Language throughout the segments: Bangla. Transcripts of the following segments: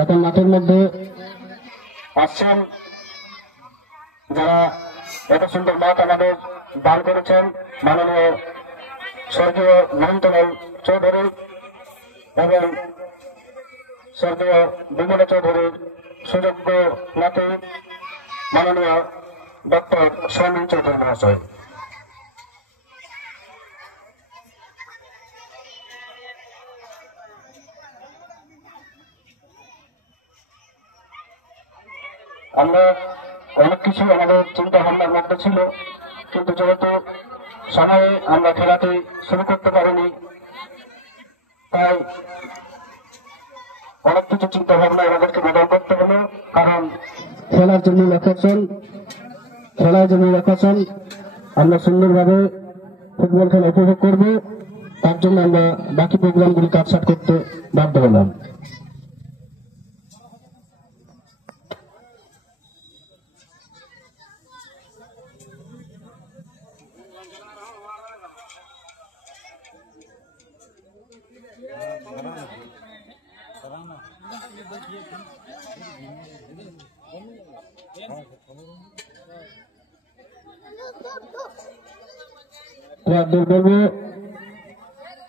এখন মাঠের মধ্যে আসছেন যারা এত সুন্দর মাঠ আমাদের দান করেছেন মাননীয় স্বর্গীয় মহন্তলাল চৌধুরী এবং স্বর্গীয় বিমলা চৌধুরীর সুযোগ্য নাতি মাননীয় ডক্টর সৌমিন চৌধুরী মহাশয়। আমরা অনেক কিছু আমাদের চিন্তা ভাবনার মধ্যে ছিল, কিন্তু যেহেতু সময়ে আমরা খেলাটি শুরু করতে পারিনি, তাই অনেক কিছু চিন্তা ভাবনা আমাদেরকে বদল করতে হলো। কারণ খেলার জন্য আকর্ষণ, খেলার জন্য আকর্ষণ, আমরা সুন্দরভাবে ফুটবল খেলা উপভোগ করবো, তার জন্য আমরা বাকি প্রোগ্রামগুলি কাটছাট করতে বাধ্য হলাম।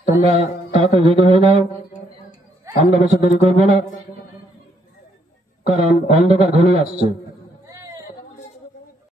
তোমরা তাড়াতাড়ি রেডি হয়ে নাও, আমরা বেশি দেরি করবো না, কারণ অন্ধকার ঘনিয়ে আসছে।